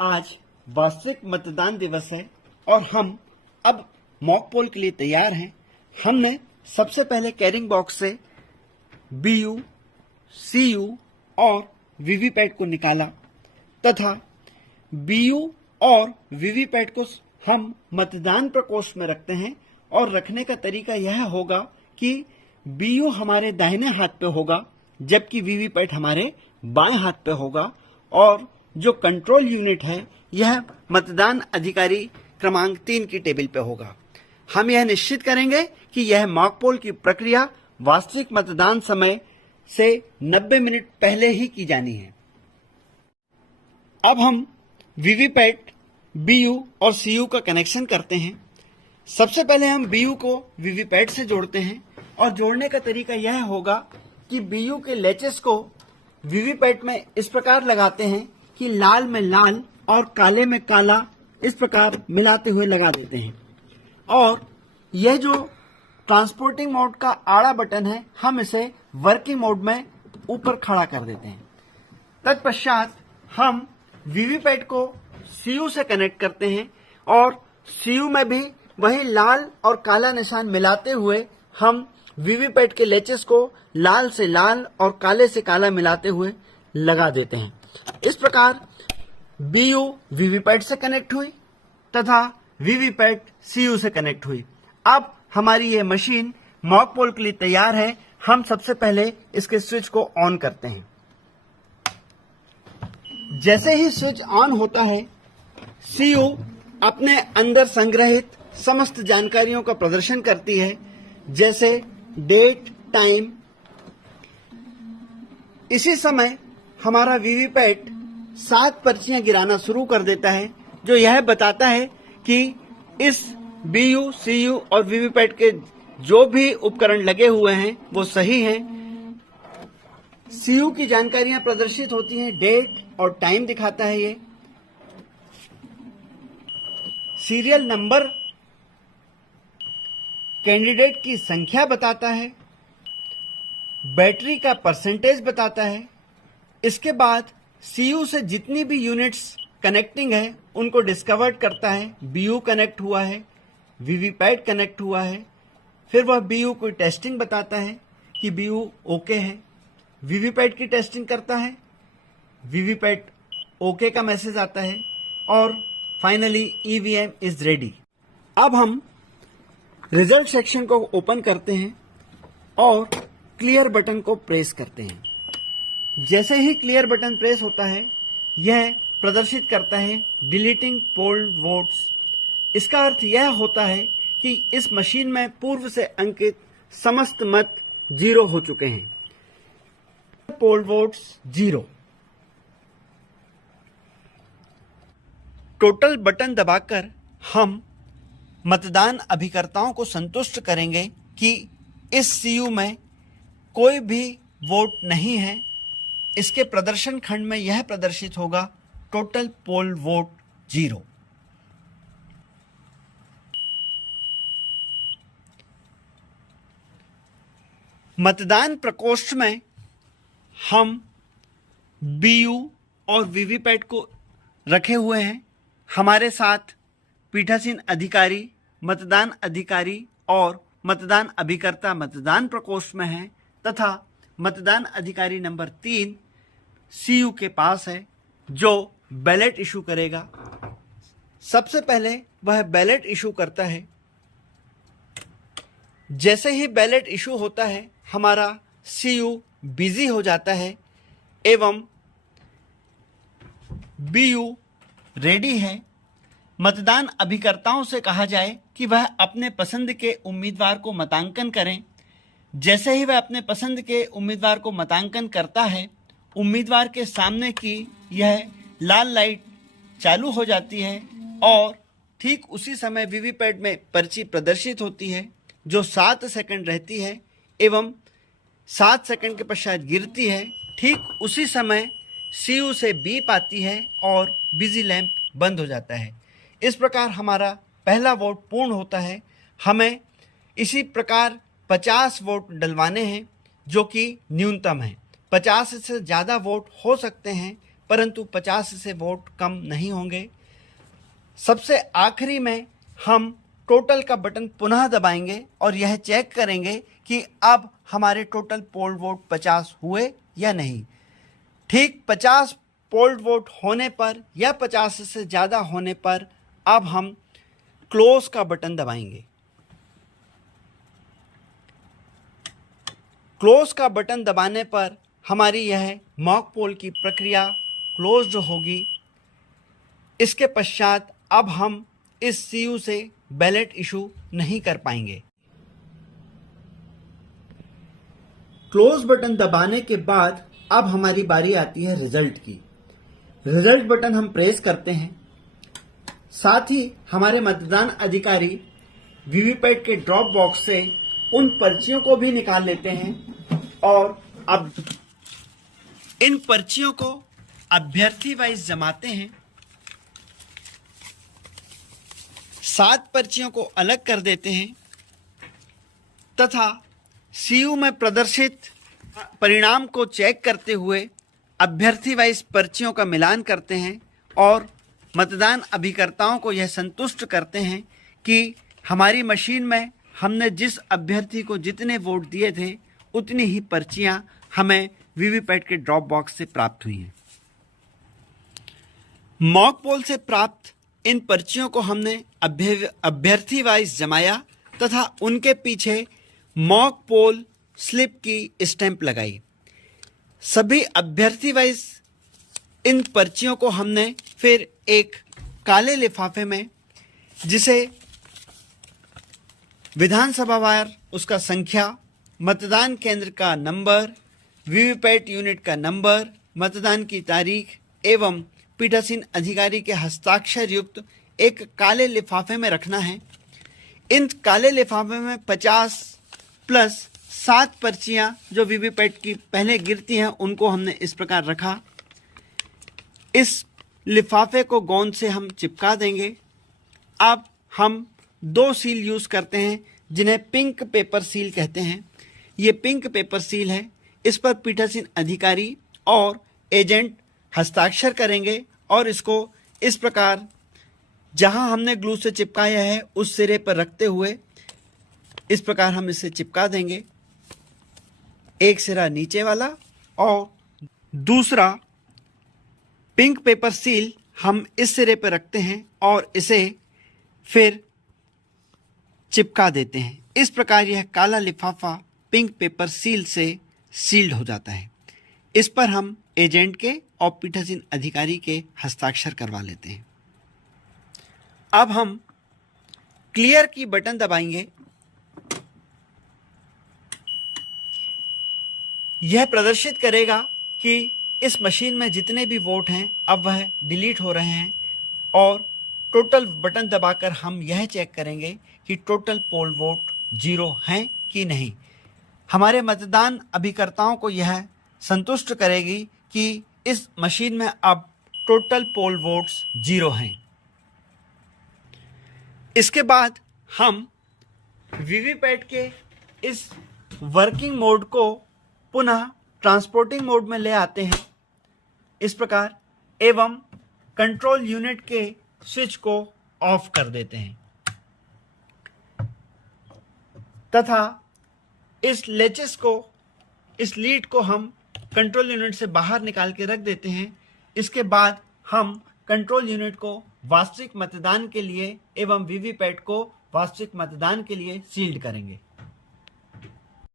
आज वास्तविक मतदान दिवस है और हम अब मॉक पोल के लिए तैयार हैं। हमने सबसे पहले कैरिंग बॉक्स से BU, CU और वीवीपैट को निकाला तथा BU और वीवीपैट को हम मतदान प्रकोष्ठ में रखते हैं और रखने का तरीका यह होगा कि BU हमारे दाहिने हाथ पे होगा जबकि वीवीपैट हमारे बाएं हाथ पे होगा और जो कंट्रोल यूनिट है यह मतदान अधिकारी क्रमांक 3 की टेबल पे होगा। हम यह निश्चित करेंगे कि यह मॉक पोल की प्रक्रिया वास्तविक मतदान समय से 90 मिनट पहले ही की जानी है। अब हम वीवीपैट, BU और CU का कनेक्शन करते हैं। सबसे पहले हम BU को वीवीपैट से जोड़ते हैं और जोड़ने का तरीका यह होगा कि BU के लैचेस को वीवीपैट में इस प्रकार लगाते हैं कि लाल में लाल और काले में काला इस प्रकार मिलाते हुए लगा देते हैं और यह जो ट्रांसपोर्टिंग मोड का आड़ा बटन है हम इसे वर्किंग मोड में ऊपर खड़ा कर देते हैं। तत्पश्चात हम वीवीपैट को CU से कनेक्ट करते हैं और CU में भी वही लाल और काला निशान मिलाते हुए हम वीवीपैट के लैचेस को लाल से लाल और काले से काला मिलाते हुए लगा देते हैं। इस प्रकार BU वीवीपैट से कनेक्ट हुई तथा वीवीपैट CU से कनेक्ट हुई। अब हमारी ये मशीन मॉक पोल के लिए तैयार है। हम सबसे पहले इसके स्विच को ऑन करते हैं। जैसे ही स्विच ऑन होता है CU अपने अंदर संग्रहित समस्त जानकारियों का प्रदर्शन करती है, जैसे डेट, टाइम। इसी समय हमारा वीवीपैट 7 पर्चियां गिराना शुरू कर देता है जो यह बताता है कि इस BU, CU और वीवीपैट के जो भी उपकरण लगे हुए हैं वो सही हैं। CU की जानकारियां प्रदर्शित होती हैं, डेट और टाइम दिखाता है। ये सीरियल नंबर कैंडिडेट की संख्या बताता है, बैटरी का परसेंटेज बताता है। इसके बाद CU से जितनी भी यूनिट्स कनेक्टिंग है उनको डिस्कवर करता है। BU कनेक्ट हुआ है, वीवीपैट कनेक्ट हुआ है, फिर वह BU को टेस्टिंग बताता है कि BU ओके है। वीवीपैट की टेस्टिंग करता है, वीवीपैट ओके का मैसेज आता है और फाइनली EVM इज रेडी। अब हम रिजल्ट सेक्शन को ओपन करते हैं और क्लियर बटन को प्रेस करते हैं। जैसे ही क्लियर बटन प्रेस होता है यह प्रदर्शित करता है डिलीटिंग पोल्ड वोट्स। इसका अर्थ यह होता है कि इस मशीन में पूर्व से अंकित समस्त मत 0 हो चुके हैं। Polled votes 0। टोटल बटन दबाकर हम मतदान अभिकर्ताओं को संतुष्ट करेंगे कि इस CU में कोई भी वोट नहीं है। इसके प्रदर्शन खंड में यह प्रदर्शित होगा टोटल पोल वोट 0। मतदान प्रकोष्ठ में हम BU और वीवीपैट को रखे हुए हैं। हमारे साथ पीठासीन अधिकारी, मतदान अधिकारी और मतदान अभिकर्ता मतदान प्रकोष्ठ में हैं तथा मतदान अधिकारी नंबर 3 CU के पास है जो बैलेट इशू करेगा। सबसे पहले वह बैलेट इशू करता है। जैसे ही बैलेट इशू होता है हमारा CU बिजी हो जाता है एवं BU रेडी है। मतदान अभिकर्ताओं से कहा जाए कि वह अपने पसंद के उम्मीदवार को मतांकन करें। जैसे ही वह अपने पसंद के उम्मीदवार को मतांकन करता है उम्मीदवार के सामने की यह लाल लाइट चालू हो जाती है और ठीक उसी समय वीवीपैट में पर्ची प्रदर्शित होती है जो 7 सेकंड रहती है एवं 7 सेकंड के पश्चात गिरती है। ठीक उसी समय CU से बीप आती है और बिजी लैंप बंद हो जाता है। इस प्रकार हमारा पहला वोट पूर्ण होता है। हमें इसी प्रकार 50 वोट डलवाने हैं जो कि न्यूनतम है। 50 से ज़्यादा वोट हो सकते हैं परंतु 50 से वोट कम नहीं होंगे। सबसे आखिरी में हम टोटल का बटन पुनः दबाएंगे और यह चेक करेंगे कि अब हमारे टोटल पोल्ड वोट 50 हुए या नहीं। ठीक 50 पोल्ड वोट होने पर या 50 से ज़्यादा होने पर अब हम क्लोज का बटन दबाएंगे। क्लोज का बटन दबाने पर हमारी यह मॉक पोल की प्रक्रिया क्लोज होगी। इसके पश्चात अब हम इस सीयू से बैलेट इशू नहीं कर पाएंगे। क्लोज बटन दबाने के बाद अब हमारी बारी आती है रिजल्ट की। रिजल्ट बटन हम प्रेस करते हैं। साथ ही हमारे मतदान अधिकारी वीवीपैट के ड्रॉप बॉक्स से उन पर्चियों को भी निकाल लेते हैं और अब इन पर्चियों को अभ्यर्थी वाइज जमाते हैं। 7 पर्चियों को अलग कर देते हैं तथा सीयू में प्रदर्शित परिणाम को चेक करते हुए अभ्यर्थी वाइज पर्चियों का मिलान करते हैं और मतदान अभिकर्ताओं को यह संतुष्ट करते हैं कि हमारी मशीन में हमने जिस अभ्यर्थी को जितने वोट दिए थे उतनी ही पर्चियां हमें वीवीपैट के ड्रॉप बॉक्स से प्राप्त हुई हैं। मॉक पोल से प्राप्त इन पर्चियों को हमने अभ्यर्थी वाइज जमाया तथा उनके पीछे मॉक पोल स्लिप की स्टैंप लगाई। सभी अभ्यर्थी वाइज इन पर्चियों को हमने फिर एक काले लिफाफे में, जिसे विधानसभा वार उसका संख्या, मतदान केंद्र का नंबर, वीवीपैट यूनिट का नंबर, मतदान की तारीख एवं पीठासीन अधिकारी के हस्ताक्षर युक्त एक काले लिफाफे में रखना है। इन काले लिफाफे में 50 प्लस 7 पर्चियां जो वीवीपैट की पहले गिरती हैं उनको हमने इस प्रकार रखा। इस लिफाफे को गोंद से हम चिपका देंगे। अब हम 2 सील यूज करते हैं जिन्हें पिंक पेपर सील कहते हैं। ये पिंक पेपर सील है। इस पर पीठासीन अधिकारी और एजेंट हस्ताक्षर करेंगे और इसको इस प्रकार जहां हमने ग्लू से चिपकाया है उस सिरे पर रखते हुए इस प्रकार हम इसे चिपका देंगे। एक सिरा नीचे वाला और दूसरा पिंक पेपर सील हम इस सिरे पर रखते हैं और इसे फिर चिपका देते हैं। इस प्रकार यह काला लिफाफा पिंक पेपर सील से सील्ड हो जाता है। इस पर हम एजेंट के और पीठासीन अधिकारी के हस्ताक्षर करवा लेते हैं। अब हम क्लियर की बटन दबाएंगे। यह प्रदर्शित करेगा कि इस मशीन में जितने भी वोट हैं अब वह डिलीट हो रहे हैं और टोटल बटन दबाकर हम यह चेक करेंगे कि टोटल पोल वोट 0 हैं कि नहीं। हमारे मतदान अभिकर्ताओं को यह संतुष्ट करेगी कि इस मशीन में अब टोटल पोल वोट्स 0 हैं। इसके बाद हम वीवीपैट के इस वर्किंग मोड को पुनः ट्रांसपोर्टिंग मोड में ले आते हैं इस प्रकार, एवं कंट्रोल यूनिट के स्विच को ऑफ कर देते हैं तथा इस लेचेस को, इस लीड को हम कंट्रोल यूनिट से बाहर निकाल के रख देते हैं। इसके बाद हम कंट्रोल यूनिट को वास्तविक मतदान के लिए एवं वीवीपैट को वास्तविक मतदान के लिए सील्ड करेंगे।